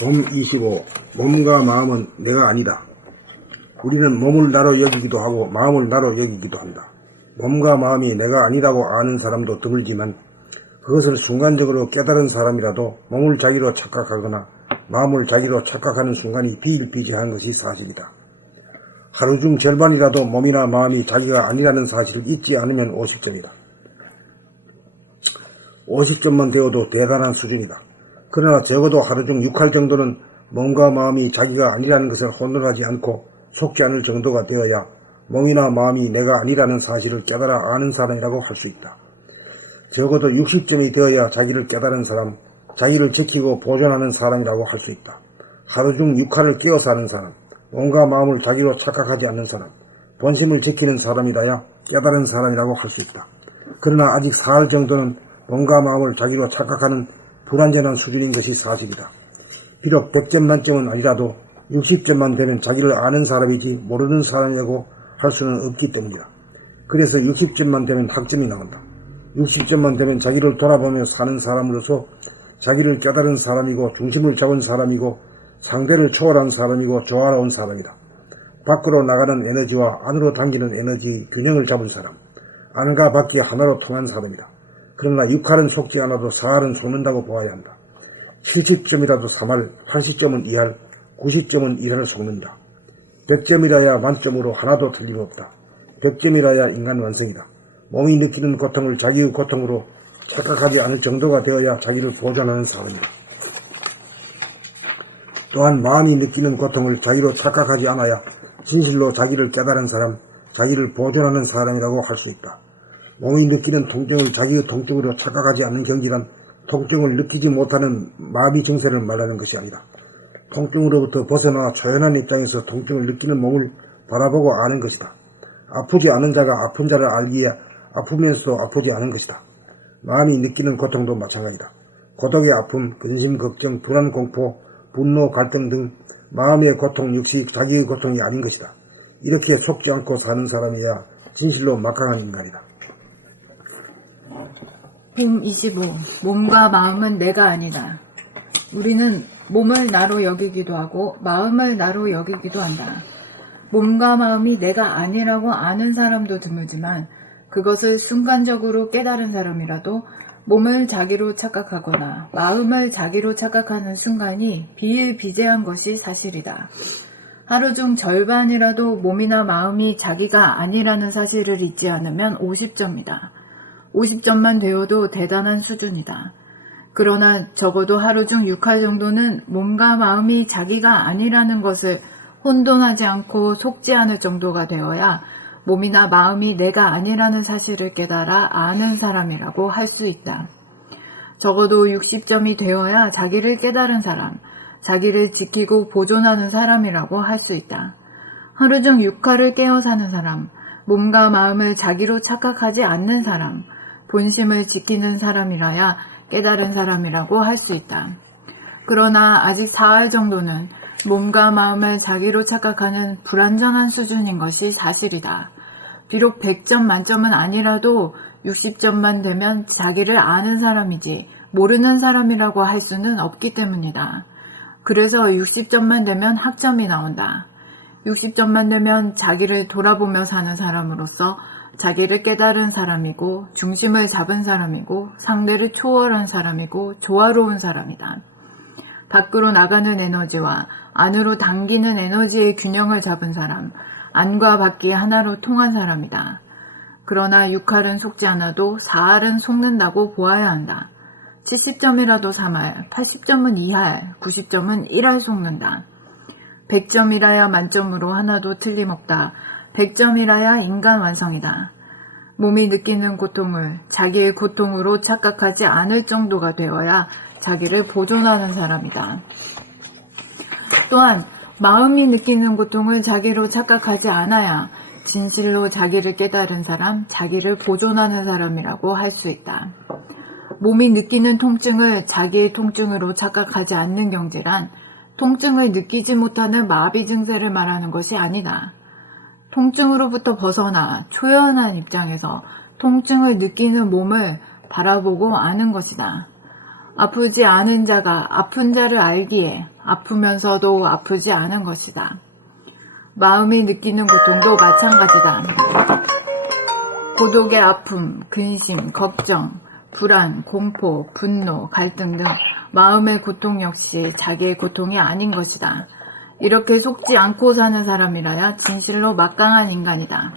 봄 25. 몸과 마음은 내가 아니다. 우리는 몸을 나로 여기기도 하고 마음을 나로 여기기도 한다. 몸과 마음이 내가 아니라고 아는 사람도 드물지만 그것을 순간적으로 깨달은 사람이라도 몸을 자기로 착각하거나 마음을 자기로 착각하는 순간이 비일비재한 것이 사실이다. 하루 중 절반이라도 몸이나 마음이 자기가 아니라는 사실을 잊지 않으면 50점이다. 50점만 되어도 대단한 수준이다. 그러나 적어도 하루 중 6할 정도는 몸과 마음이 자기가 아니라는 것을 혼돈하지 않고 속지 않을 정도가 되어야 몸이나 마음이 내가 아니라는 사실을 깨달아 아는 사람이라고 할 수 있다. 적어도 60점이 되어야 자기를 깨달은 사람, 자기를 지키고 보존하는 사람이라고 할 수 있다. 하루 중 6할을 깨어 사는 사람, 몸과 마음을 자기로 착각하지 않는 사람, 본심을 지키는 사람이라야 깨달은 사람이라고 할 수 있다. 그러나 아직 4할 정도는 몸과 마음을 자기로 착각하는 불완전한 수준인 것이 사실이다. 비록 100점 만점은 아니라도 60점만 되면 자기를 아는 사람이지 모르는 사람이라고 할 수는 없기 때문이다. 그래서 60점만 되면 학점이 나온다. 60점만 되면 자기를 돌아보며 사는 사람으로서 자기를 깨달은 사람이고 중심을 잡은 사람이고 상대를 초월한 사람이고 조화로운 사람이다. 밖으로 나가는 에너지와 안으로 당기는 에너지의 균형을 잡은 사람, 안과 밖이 하나로 통한 사람이다. 그러나 6할은 속지 않아도 4할은 속는다고 보아야 한다. 70점이라도 3할, 80점은 2할, 90점은 1할을 속는다. 100점이라야 만점으로 하나도 틀림없다. 100점이라야 인간 완성이다. 몸이 느끼는 고통을 자기의 고통으로 착각하지 않을 정도가 되어야 자기를 보존하는 사람이다. 또한 마음이 느끼는 고통을 자기로 착각하지 않아야 진실로 자기를 깨달은 사람, 자기를 보존하는 사람이라고 할 수 있다. 몸이 느끼는 통증을 자기의 통증으로 착각하지 않는 경지란 통증을 느끼지 못하는 마비 증세를 말하는 것이 아니다. 통증으로부터 벗어나 초연한 입장에서 통증을 느끼는 몸을 바라보고 아는 것이다. 아프지 않은 자가 아픈 자를 알기에 아프면서도 아프지 않은 것이다. 마음이 느끼는 고통도 마찬가지다. 고독의 아픔, 근심, 걱정, 불안, 공포, 분노, 갈등 등 마음의 고통 역시 자기의 고통이 아닌 것이다. 이렇게 속지 않고 사는 사람이야 진실로 막강한 인간이다. 봄 25. 몸과 마음은 내가 아니다. 우리는 몸을 나로 여기기도 하고 마음을 나로 여기기도 한다. 몸과 마음이 내가 아니라고 아는 사람도 드물지만 그것을 순간적으로 깨달은 사람이라도 몸을 자기로 착각하거나 마음을 자기로 착각하는 순간이 비일비재한 것이 사실이다. 하루 중 절반이라도 몸이나 마음이 자기가 아니라는 사실을 잊지 않으면 50점이다. 50점만 되어도 대단한 수준이다. 그러나 적어도 하루 중 6할 정도는 몸과 마음이 자기가 아니라는 것을 혼돈하지 않고 속지 않을 정도가 되어야 몸이나 마음이 내가 아니라는 사실을 깨달아 아는 사람이라고 할 수 있다. 적어도 60점이 되어야 자기를 깨달은 사람, 자기를 지키고 보존하는 사람이라고 할 수 있다. 하루 중 6할을 깨어 사는 사람, 몸과 마음을 자기로 착각하지 않는 사람, 본심을 지키는 사람이라야 깨달은 사람이라고 할 수 있다. 그러나 아직 4할 정도는 몸과 마음을 자기로 착각하는 불완전한 수준인 것이 사실이다. 비록 100점 만점은 아니라도 60점만 되면 자기를 아는 사람이지 모르는 사람이라고 할 수는 없기 때문이다. 그래서 60점만 되면 학점이 나온다. 60점만 되면 자기를 돌아보며 사는 사람으로서 자기를 깨달은 사람이고 중심을 잡은 사람이고 상대를 초월한 사람이고 조화로운 사람이다. 밖으로 나가는 에너지와 안으로 당기는 에너지의 균형을 잡은 사람, 안과 밖이 하나로 통한 사람이다. 그러나 6할은 속지 않아도 4할은 속는다고 보아야 한다. 70점이라도 3할, 80점은 2할, 90점은 1할 속는다. 100점이라야 만점으로 하나도 틀림없다. 100점이라야 인간 완성이다. 몸이 느끼는 고통을 자기의 고통으로 착각하지 않을 정도가 되어야 자기를 보존하는 사람이다. 또한 마음이 느끼는 고통을 자기로 착각하지 않아야 진실로 자기를 깨달은 사람, 자기를 보존하는 사람이라고 할 수 있다. 몸이 느끼는 통증을 자기의 통증으로 착각하지 않는 경지란 통증을 느끼지 못하는 마비 증세를 말하는 것이 아니다. 통증으로부터 벗어나 초연한 입장에서 통증을 느끼는 몸을 바라보고 아는 것이다. 아프지 않은 자가 아픈 자를 알기에 아프면서도 아프지 않은 것이다. 마음이 느끼는 고통도 마찬가지다. 고독의 아픔, 근심, 걱정, 불안, 공포, 분노, 갈등 등 마음의 고통 역시 자기의 고통이 아닌 것이다. 이렇게 속지 않고 사는 사람이라야 진실로 막강한 인간이다.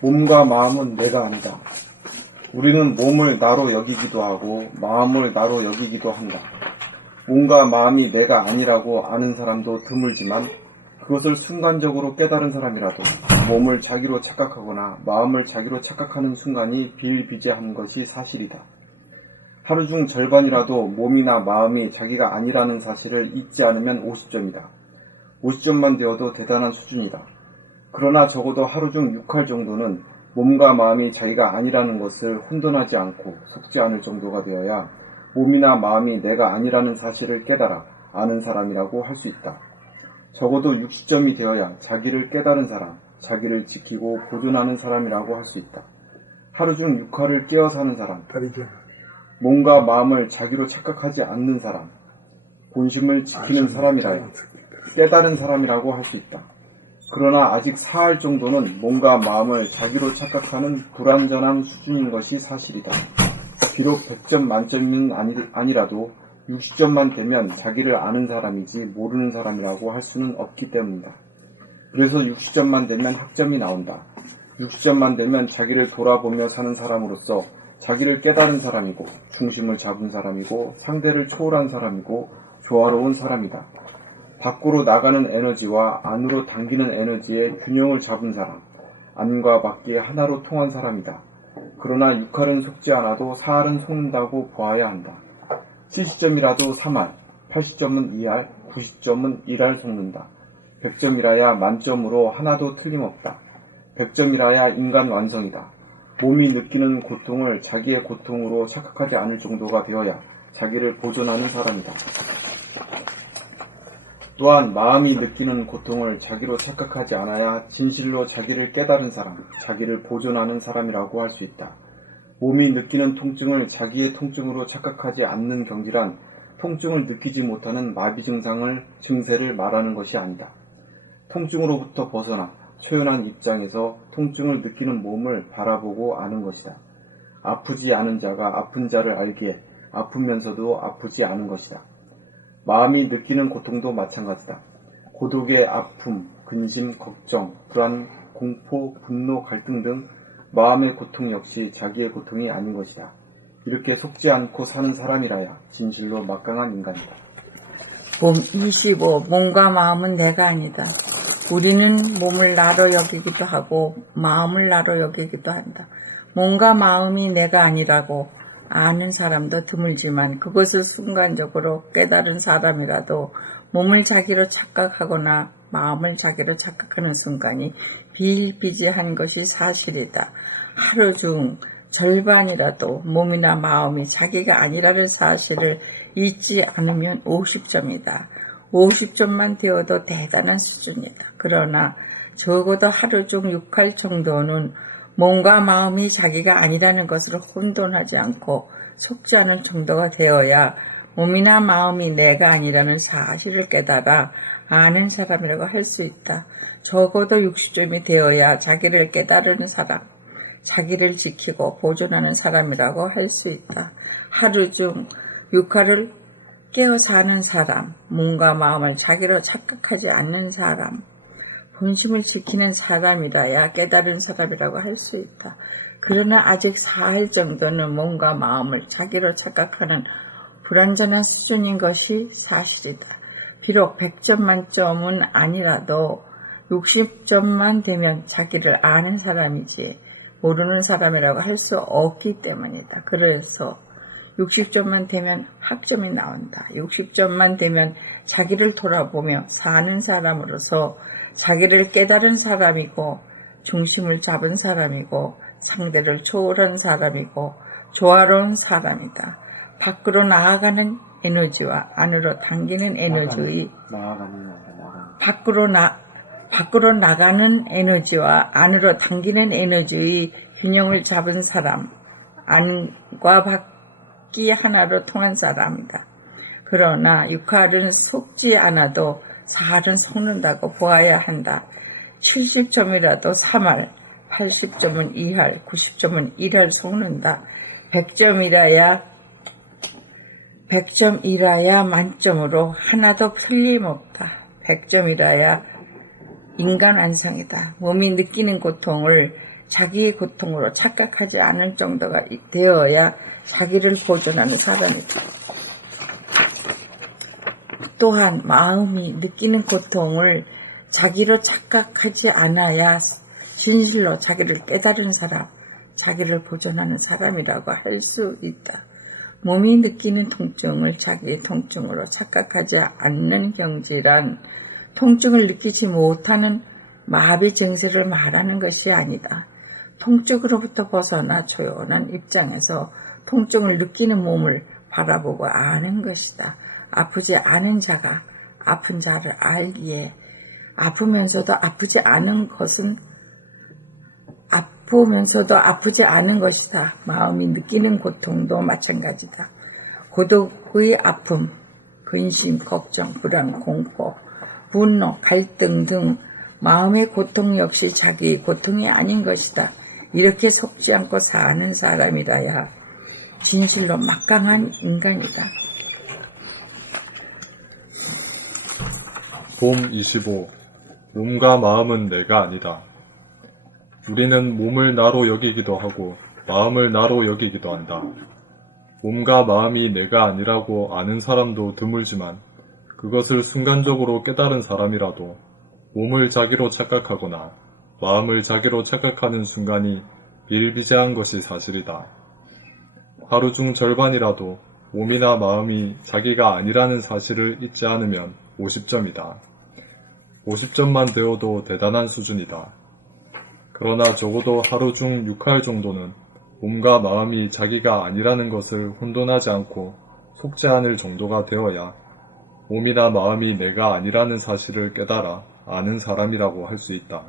몸과 마음은 내가 아니다. 우리는 몸을 나로 여기기도 하고 마음을 나로 여기기도 한다. 몸과 마음이 내가 아니라고 아는 사람도 드물지만 그것을 순간적으로 깨달은 사람이라도 몸을 자기로 착각하거나 마음을 자기로 착각하는 순간이 비일비재한 것이 사실이다. 하루 중 절반이라도 몸이나 마음이 자기가 아니라는 사실을 잊지 않으면 50점이다. 50점만 되어도 대단한 수준이다. 그러나 적어도 하루 중 6할 정도는 몸과 마음이 자기가 아니라는 것을 혼돈하지 않고 속지 않을 정도가 되어야 몸이나 마음이 내가 아니라는 사실을 깨달아 아는 사람이라고 할 수 있다. 적어도 60점이 되어야 자기를 깨달은 사람, 자기를 지키고 보존하는 사람이라고 할 수 있다. 하루 중 6할을 깨어 사는 사람, 몸과 마음을 자기로 착각하지 않는 사람, 본심을 지키는 사람이라야 깨달은 사람이라고 할 수 있다. 그러나 아직 4할 정도는 몸과 마음을 자기로 착각하는 불완전한 수준인 것이 사실이다. 비록 100점 만점은 아니라도 60점만 되면 자기를 아는 사람이지 모르는 사람이라고 할 수는 없기 때문이다. 그래서 60점만 되면 학점이 나온다. 60점만 되면 자기를 돌아보며 사는 사람으로서 자기를 깨달은 사람이고 중심을 잡은 사람이고 상대를 초월한 사람이고 조화로운 사람이다. 밖으로 나가는 에너지와 안으로 당기는 에너지의 균형을 잡은 사람, 안과 밖이 하나로 통한 사람이다. 그러나 6할은 속지 않아도 4할은 속는다고 보아야 한다. 70점이라도 3할, 80점은 2할, 90점은 1할 속는다. 100점이라야 만점으로 하나도 틀림없다. 100점이라야 인간 완성이다. 몸이 느끼는 고통을 자기의 고통으로 착각하지 않을 정도가 되어야 자기를 보존하는 사람이다. 또한 마음이 느끼는 고통을 자기로 착각하지 않아야 진실로 자기를 깨달은 사람, 자기를 보존하는 사람이라고 할 수 있다. 몸이 느끼는 통증을 자기의 통증으로 착각하지 않는 경지란 통증을 느끼지 못하는 마비 증세를 말하는 것이 아니다. 통증으로부터 벗어나 초연한 입장에서 통증을 느끼는 몸을 바라보고 아는 것이다. 아프지 않은 자가 아픈 자를 알기에 아프면서도 아프지 않은 것이다. 마음이 느끼는 고통도 마찬가지다. 고독의 아픔, 근심, 걱정, 불안, 공포, 분노, 갈등 등 마음의 고통 역시 자기의 고통이 아닌 것이다. 이렇게 속지 않고 사는 사람이라야 진실로 막강한 인간이다. 25. 몸과 마음은 내가 아니다. 우리는 몸을 나로 여기기도 하고 마음을 나로 여기기도 한다. 몸과 마음이 내가 아니라고 아는 사람도 드물지만 그것을 순간적으로 깨달은 사람이라도 몸을 자기로 착각하거나 마음을 자기로 착각하는 순간이 비일비재한 것이 사실이다. 하루 중 절반이라도 몸이나 마음이 자기가 아니라는 사실을 잊지 않으면 50점이다. 50점만 되어도 대단한 수준이다. 그러나 적어도 하루 중 6할 정도는 몸과 마음이 자기가 아니라는 것을 혼돈하지 않고 속지 않을 정도가 되어야 몸이나 마음이 내가 아니라는 사실을 깨달아 아는 사람이라고 할 수 있다. 적어도 60점이 되어야 자기를 깨달은 사람, 자기를 지키고 보존하는 사람이라고 할 수 있다. 하루 중 6할을 깨어 사는 사람, 몸과 마음을 자기로 착각하지 않는 사람, 본심을 지키는 사람이라야 깨달은 사람이라고 할 수 있다. 그러나 아직 4할 정도는 몸과 마음을 자기로 착각하는 불완전한 수준인 것이 사실이다. 비록 100점 만점은 아니라도 60점만 되면 자기를 아는 사람이지 모르는 사람이라고 할 수 없기 때문이다. 그래서 60점만 되면 학점이 나온다. 60점만 되면 자기를 돌아보며 사는 사람으로서 자기를 깨달은 사람이고 중심을 잡은 사람이고 상대를 초월한 사람이고 조화로운 사람이다. 밖으로 나아가는 에너지와 안으로 당기는 에너지의 밖으로 나가는 에너지와 안으로 당기는 에너지의 균형을 잡은 사람, 안과 bab기 하나로 통한 사람이다. 그러나 육할은 속지 않아도 살은 속는다고 보아야 한다. 70점이라도 3할, 80점은 2할, 90점은 1할 속는다. 100점이라야 만점으로 하나도 틀림없다. 100점이라야 인간 완성이다. 몸이 느끼는 고통을 자기의 고통으로 착각하지 않을 정도가 되어야 자기를 보존하는 사람이다. 또한 마음이 느끼는 고통을 자기로 착각하지 않아야 진실로 자기를 깨달은 사람, 자기를 보존하는 사람이라고 할 수 있다. 몸이 느끼는 통증을 자기의 통증으로 착각하지 않는 경지란 통증을 느끼지 못하는 마비 증세를 말하는 것이 아니다. 통증으로부터 벗어나 조용한 입장에서 통증을 느끼는 몸을 바라보고 아는 것이다. 아프지 않은 자가 아픈 자를 알기에 아프면서도 아프지 않은 것이다. 마음이 느끼는 고통도 마찬가지다. 고독의 아픔, 근심, 걱정, 불안, 공포, 분노, 갈등 등 마음의 고통 역시 자기의 고통이 아닌 것이다. 이렇게 속지 않고 사는 사람이라야 진실로 막강한 인간이다. 봄 25. 몸과 마음은 내가 아니다. 우리는 몸을 나로 여기기도 하고 마음을 나로 여기기도 한다. 몸과 마음이 내가 아니라고 아는 사람도 드물지만 그것을 순간적으로 깨달은 사람이라도 몸을 자기로 착각하거나 마음을 자기로 착각하는 순간이 일비재한 것이 사실이다. 하루 중 절반이라도 몸이나 마음이 자기가 아니라는 사실을 잊지 않으면 50점이다. 50점만 되어도 대단한 수준이다. 그러나 적어도 하루 중 6할 정도는 몸과 마음이 자기가 아니라는 것을 혼돈하지 않고 속지 않을 정도가 되어야 몸이나 마음이 내가 아니라는 사실을 깨달아 아는 사람이라고 할 수 있다.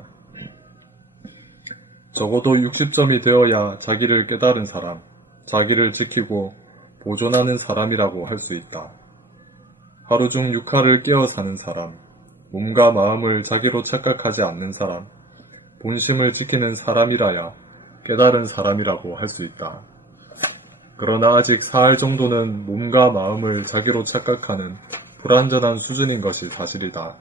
적어도 60점이 되어야 자기를 깨달은 사람, 자기를 지키고 보존하는 사람이라고 할 수 있다. 하루 중 6할을 깨어 사는 사람, 몸과 마음을 자기로 착각하지 않는 사람, 본심을 지키는 사람이라야 깨달은 사람이라고 할 수 있다. 그러나 아직 4할 정도는 몸과 마음을 자기로 착각하는 불완전한 수준인 것이 사실이다.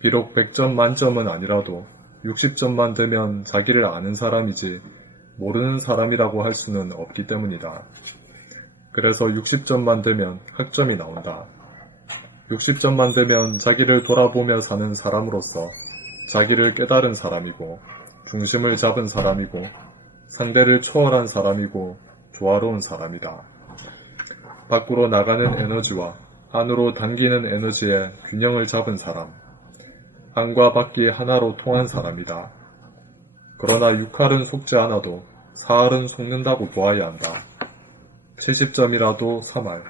비록 100점 만점은 아니라도 60점만 되면 자기를 아는 사람이지 모르는 사람이라고 할 수는 없기 때문이다. 그래서 60점만 되면 학점이 나온다. 60점만 되면 자기를 돌아보며 사는 사람으로서 자기를 깨달은 사람이고 중심을 잡은 사람이고 상대를 초월한 사람이고 조화로운 사람이다. 밖으로 나가는 에너지와 안으로 당기는 에너지의 균형을 잡은 사람, 안과 밖이 하나로 통한 사람이다. 그러나 6할은 속지 않아도 4할은 속는다고 보아야 한다. 70점이라도 3할,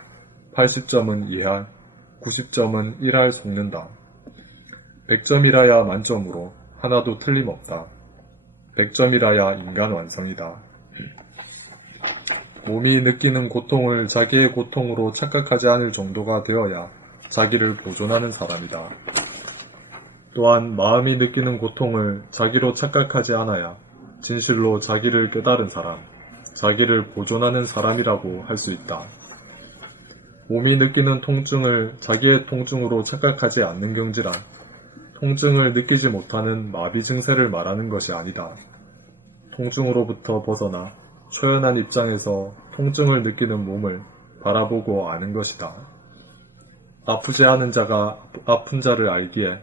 80점은 2할, 90점은 1할 속는다. 100점이라야 만점으로 하나도 틀림없다. 100점이라야 인간 완성이다. 몸이 느끼는 고통을 자기의 고통으로 착각하지 않을 정도가 되어야 자기를 보존하는 사람이다. 또한 마음이 느끼는 고통을 자기로 착각하지 않아야 진실로 자기를 깨달은 사람, 자기를 보존하는 사람이라고 할 수 있다. 몸이 느끼는 통증을 자기의 통증으로 착각하지 않는 경지란 통증을 느끼지 못하는 마비 증세를 말하는 것이 아니다. 통증으로부터 벗어나 초연한 입장에서 통증을 느끼는 몸을 바라보고 아는 것이다. 아프지 않은 자가 아픈 자를 알기에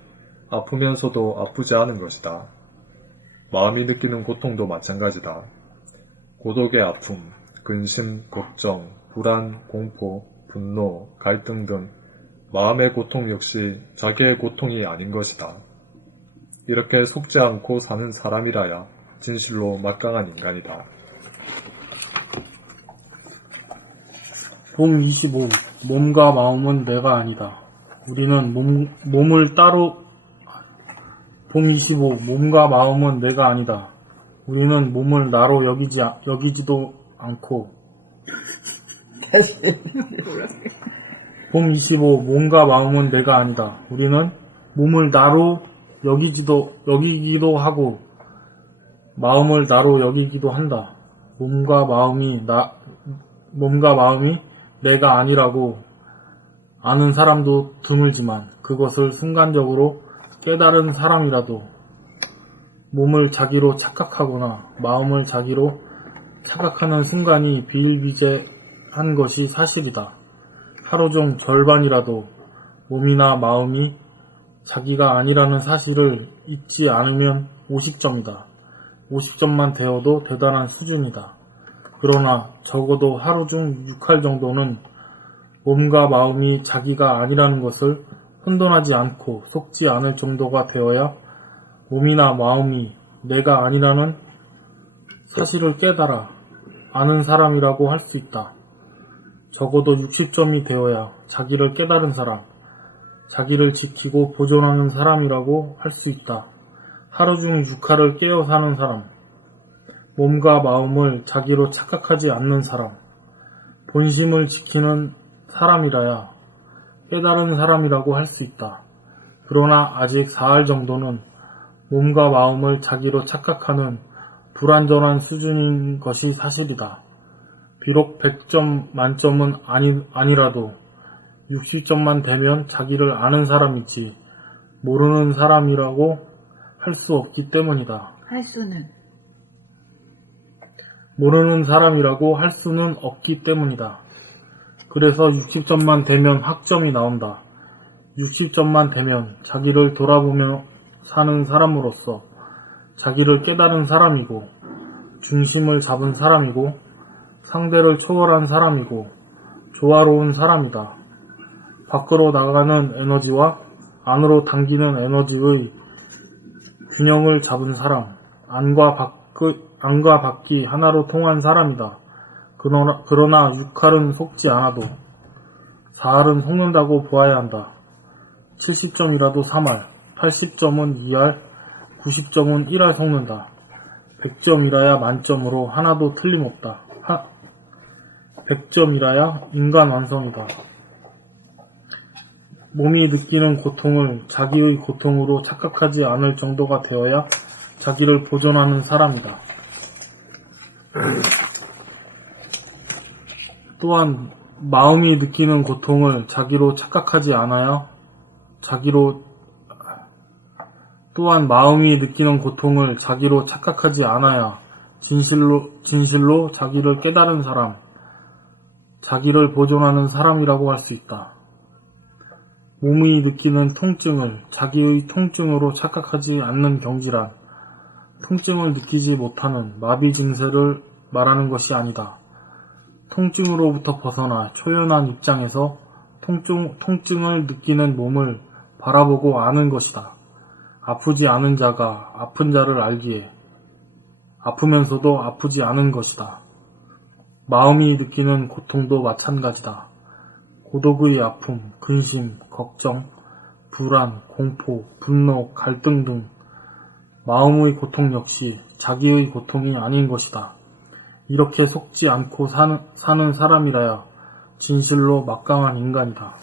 아프면서도 아프지 않은 것이다. 마음이 느끼는 고통도 마찬가지다. 고독의 아픔, 근심, 걱정, 불안, 공포, 분노, 갈등 등 마음의 고통 역시 자기의 고통이 아닌 것이다. 이렇게 속지 않고 사는 사람이라야 진실로 막강한 인간이다. 봄 25. 몸과 마음은 내가 아니다. 우리는 몸을 따로 봄 25. 몸과 마음은 내가 아니다. 우리는 몸을 나로 여기지도 않고 봄 25. 몸과 마음은 내가 아니다. 우리는 몸을 나로 여기기도 하고 마음을 나로 여기기도 한다. 몸과 마음이 내가 아니라고 아는 사람도 드물지만 그것을 순간적으로 깨달은 사람이라도 몸을 자기로 착각하거나 마음을 자기로 착각하는 순간이 비일비재한 것이 사실이다. 하루 중 절반이라도 몸이나 마음이 자기가 아니라는 사실을 잊지 않으면 50점이다. 50점만 되어도 대단한 수준이다. 그러나 적어도 하루 중 6할 정도는 몸과 마음이 자기가 아니라는 것을 혼돈하지 않고 속지 않을 정도가 되어야 몸이나 마음이 내가 아니라는 사실을 깨달아 아는 사람이라고 할 수 있다. 적어도 60점이 되어야 자기를 깨달은 사람, 자기를 지키고 보존하는 사람이라고 할 수 있다. 하루 중 6할을 깨어 사는 사람, 몸과 마음을 자기로 착각하지 않는 사람, 본심을 지키는 사람이라야 깨달은 사람이라고 할 수 있다. 그러나 아직 4할 정도는 몸과 마음을 자기로 착각하는 불완전한 수준인 것이 사실이다. 비록 100점 만점은 아니라도 60점만 되면 자기를 아는 사람이지 모르는 사람이라고 할 수 없기 때문이다. 할 수는. 모르는 사람이라고 할 수는 없기 때문이다. 그래서 60점만 되면 학점이 나온다. 60점만 되면 자기를 돌아보며 사는 사람으로서 자기를 깨달은 사람이고 중심을 잡은 사람이고 상대를 초월한 사람이고 조화로운 사람이다. 밖으로 나가는 에너지와 안으로 당기는 에너지의 균형을 잡은 사람, 안과 밖이 하나로 통한 사람이다. 그러나 6할은 속지 않아도 4할은 속는다고 보아야 한다. 70점이라도 3할, 80점은 2할, 90점은 1할 속는다. 100점이라야 만점으로 하나도 틀림없다. 100점이라야 인간 완성이다. 몸이 느끼는 고통을 자기의 고통으로 착각하지 않을 정도가 되어야 자기를 보존하는 사람이다. 또한 마음이 느끼는 고통을 자기로 착각하지 않아야 진실로 자기를 깨달은 사람, 자기를 보존하는 사람이라고 할 수 있다. 몸이 느끼는 통증을 자기의 통증으로 착각하지 않는 경지란 통증을 느끼지 못하는 마비 증세를 말하는 것이 아니다. 통증으로부터 벗어나 초연한 입장에서 통증을 느끼는 몸을 바라보고 아는 것이다. 아프지 않은 자가 아픈 자를 알기에 아프면서도 아프지 않은 것이다. 마음이 느끼는 고통도 마찬가지다. 고독의 아픔, 근심, 걱정, 불안, 공포, 분노, 갈등 등 마음의 고통 역시 자기의 고통이 아닌 것이다. 이렇게 속지 않고 사는 사람이라야 진실로 막강한 인간이다.